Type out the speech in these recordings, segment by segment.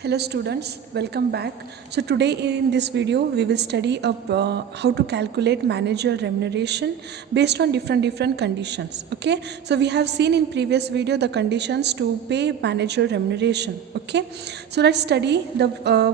Hello students, welcome back. So today in this video we will study how to calculate manager remuneration based on different conditions. Okay, so we have seen in previous video the conditions to pay manager remuneration. Okay, so let's study the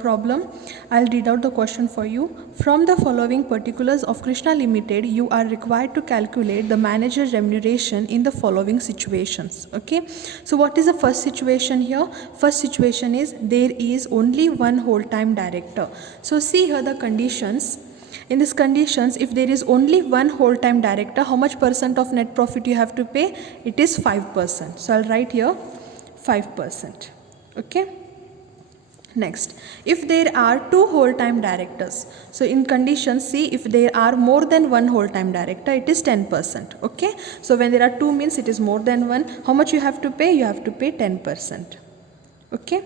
problem. I'll read out the question for you. From the following particulars of Krishna Limited, you are required to calculate the manager remuneration in the following situations. Okay, so what is the first situation here? First situation is there is only one whole-time director. So see here the conditions. In these conditions, if there is only one whole-time director, how much percent of net profit you have to pay? It is 5%. So I'll write here 5%. Okay. Next, if there are two whole-time directors, so in condition C, if there are more than one whole-time director, it is 10%. Okay, so when there are two means it is more than one. How much you have to pay? You have to pay 10%. Okay,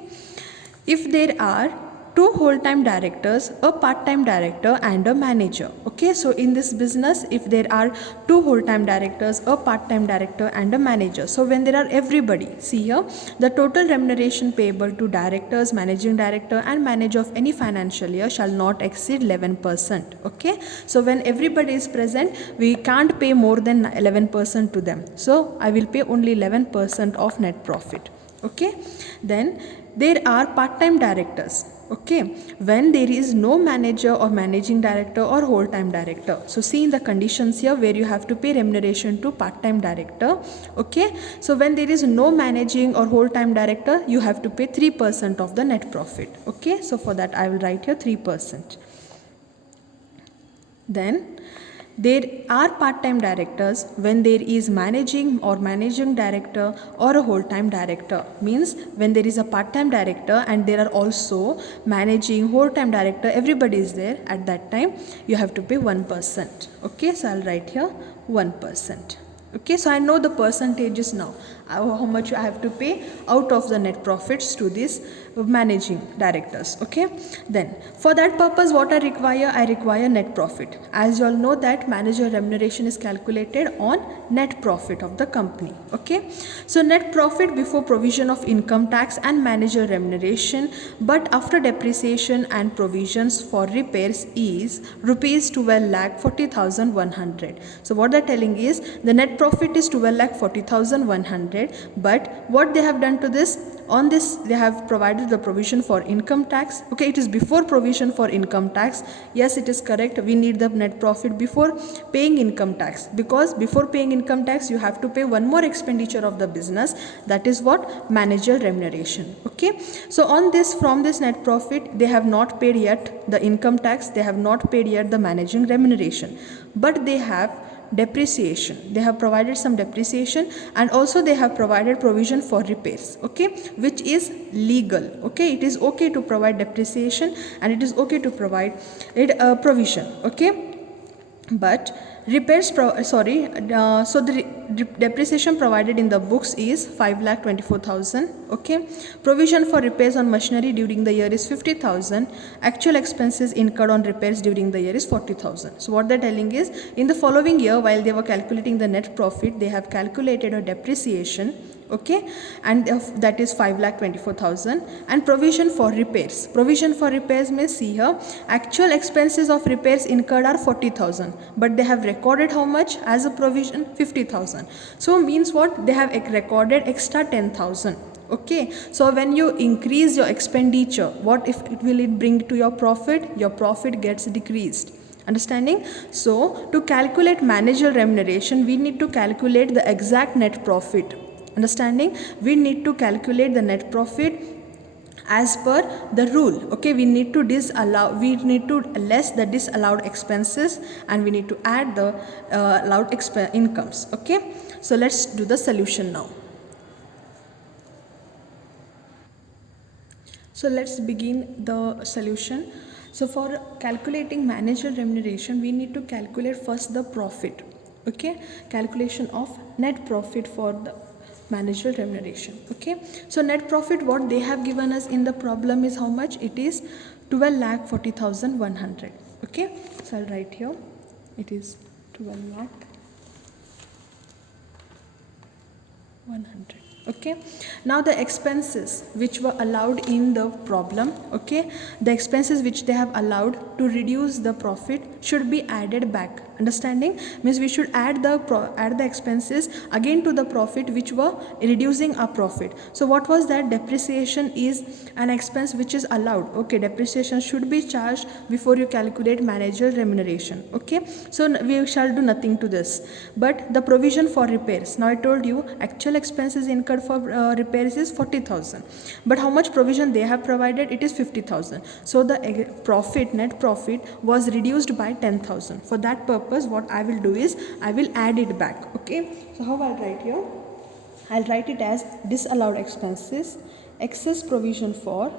if there are two whole-time directors, a part-time director and a manager. Okay, so in this business, if there are two whole-time directors, a part-time director and a manager, so when there are everybody, see here, the total remuneration payable to directors, managing director and manager of any financial year shall not exceed 11%. Okay, so when everybody is present, we can't pay more than 11% to them, so I will pay only 11% of net profit. Okay, then there are part-time directors. Okay, when there is no manager or managing director or whole-time director, so see in the conditions here where you have to pay remuneration to part-time director. Okay, so when there is no managing or whole-time director, you have to pay 3% of the net profit. Okay, so for that I will write here 3%. Then there are part-time directors when there is managing or managing director or a whole-time director. Means when there is a part-time director and there are also managing, whole-time director, everybody is there at that time, you have to pay 1%. Okay, so I'll write here 1%. Okay, so I know the percentages now, how much I have to pay out of the net profits to these managing directors. Okay, then for that purpose what I require net profit. As you all know that manager remuneration is calculated on net profit of the company. Okay, so net profit before provision of income tax and manager remuneration but after depreciation and provisions for repairs is rupees 12,40,100. So what they're telling is the net profit is 12,40,100, but what they have done to this, on this they have provided the provision for income tax. Okay, it is before provision for income tax. Yes, it is correct, we need the net profit before paying income tax, because before paying income tax you have to pay one more expenditure of the business, that is what? Manager remuneration. Okay, so on this, from this net profit they have not paid yet the income tax, they have not paid yet the managing remuneration, but they have depreciation, they have provided some depreciation, and also they have provided provision for repairs. Okay, which is legal. Okay, it is okay to provide depreciation and it is okay to provide it provision. Okay, but repairs so the depreciation provided in the books is 5,24,000. Okay, provision for repairs on machinery during the year is 50,000. Actual expenses incurred on repairs during the year is 40,000. So what they're telling is, in the following year while they were calculating the net profit, they have calculated a depreciation. Okay, and that is 5,24,000, and provision for repairs. Provision for repairs means, see here, actual expenses of repairs incurred are 40,000, but they have recorded how much as a provision? 50,000. So means what? They have recorded extra 10,000. Okay, so when you increase your expenditure, what if it will it bring to your profit? Your profit gets decreased. Understanding? So to calculate manager remuneration, we need to calculate the exact net profit. Understanding? We need to calculate the net profit as per the rule. Okay, we need to less the disallowed expenses and we need to add the allowed incomes. Okay, so let's do the solution now. So let's begin the solution. So for calculating manager remuneration, we need to calculate first the profit. Okay, calculation of net profit for the manager remuneration. Okay, so net profit what they have given us in the problem is how much? It is 12,40,100. Okay, so I'll write here it is 12,100. Okay, now the expenses which were allowed in the problem, okay, the expenses which they have allowed to reduce the profit should be added back. Understanding means we should add the expenses again to the profit which were reducing our profit. So what was that? Depreciation is an expense which is allowed. Okay, depreciation should be charged before you calculate managerial remuneration. Okay, so we shall do nothing to this. But the provision for repairs, now I told you actual expenses incurred for repairs is 40,000, but how much provision they have provided? It is 50,000. So the net profit was reduced by 10,000. For that purpose what I will do is I will add it back. Okay, so how I'll write here? I'll write it as disallowed expenses, excess provision for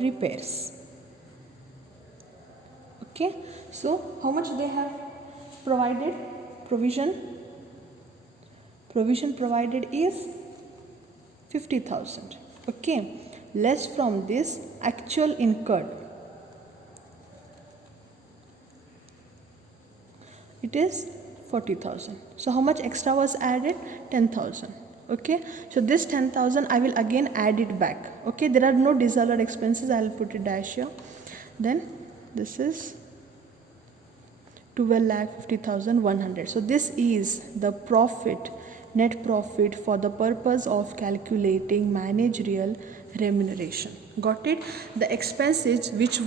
repairs. Okay, so how much they have provided? Provision provided is 50,000. Okay, less from this actual incurred, it is 40,000. So how much extra was added? 10,000. Okay, so this 10,000 I will again add it back. Okay, there are no disallowed expenses, I will put it dash here. Then this is 12,50,100. So this is the net profit for the purpose of calculating managerial remuneration. Got it? The expenses which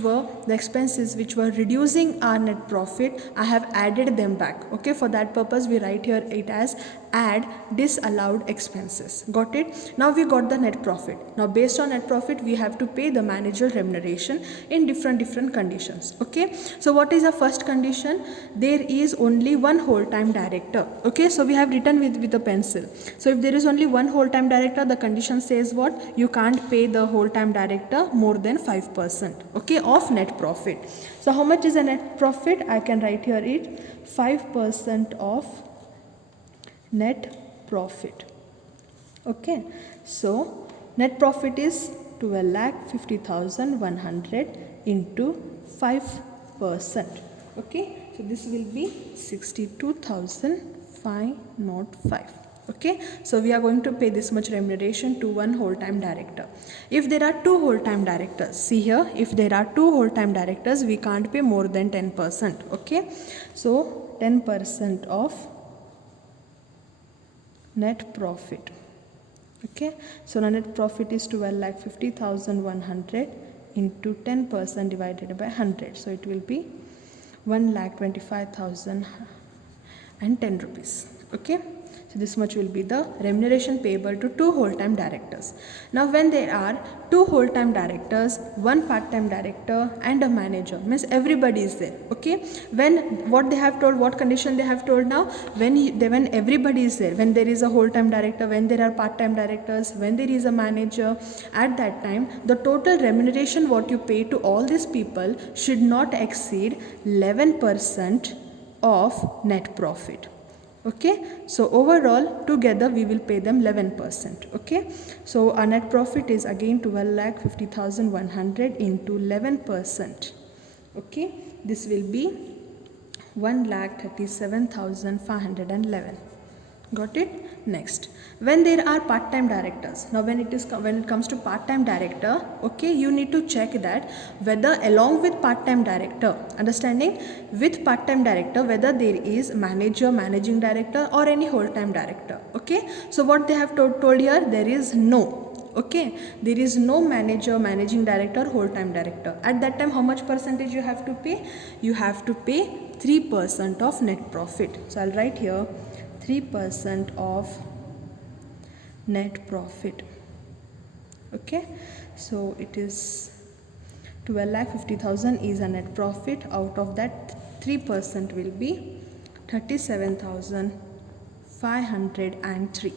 were reducing our net profit, I have added them back. Okay, for that purpose we write here it as add disallowed expenses. Got it? Now we got the net profit. Now based on net profit we have to pay the managerial remuneration in different conditions. Okay, so what is the first condition? There is only one whole-time director. Okay, so we have written with a pencil. So if there is only one whole-time director, the condition says what? You can't pay the whole-time director more than 5%, okay, of net profit. So how much is a net profit? I can write here it 5% of net profit. Okay, so net profit is 12,50,100 into 5%. Okay, so this will be 62,505. Okay, so we are going to pay this much remuneration to one whole-time director. If there are two whole-time directors, see here, if there are two whole-time directors, we can't pay more than 10%. Okay, so 10% of net profit. Okay, so the net profit is 12,50,100 into 10% divided by 100. So it will be 1,25,010 rupees. Okay, so this much will be the remuneration payable to two whole-time directors. Now when there are two whole-time directors, one part-time director and a manager, means everybody is there. Okay, when what they have told, what condition they have told now? When everybody is there, when there is a whole-time director, when there are part-time directors, when there is a manager, at that time the total remuneration what you pay to all these people should not exceed 11% of net profit. Okay, so overall together we will pay them 11%. Okay, so our net profit is again 12,50,100 into 11%. Okay, this will be 1,37,511. Got it? Next, when there are part-time directors, now when it comes to part-time director, okay, you need to check that whether along with part-time director, understanding, with part-time director, whether there is manager, managing director or any whole-time director. Okay, so what they have told here, there is no. Okay, there is no manager, managing director, whole-time director. At that time how much percentage you have to pay? You have to pay 3% of net profit. So I'll write here 3% of net profit. Okay, so it is 12,50,000 is a net profit. Out of that 3% will be 37,503.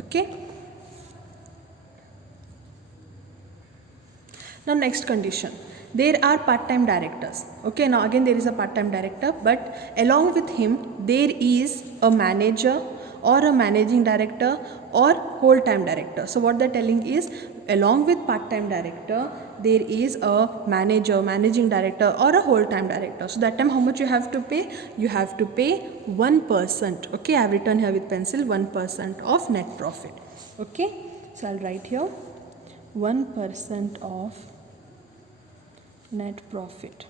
Okay, now next condition, there are part-time directors. Okay, now again there is a part-time director, but along with him there is a manager or a managing director or whole time director. So what they're telling is, along with part time director there is a manager, managing director or a whole time director. So that time how much you have to pay? You have to pay 1%. Okay, I have written here with pencil 1% of net profit. Okay, so I'll write here 1% of net profit.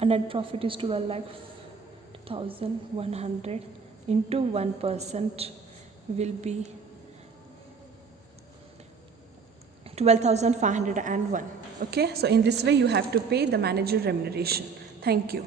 A net profit is 12,100 into 1% will be 12,501. Okay, so in this way you have to pay the manager remuneration. Thank you.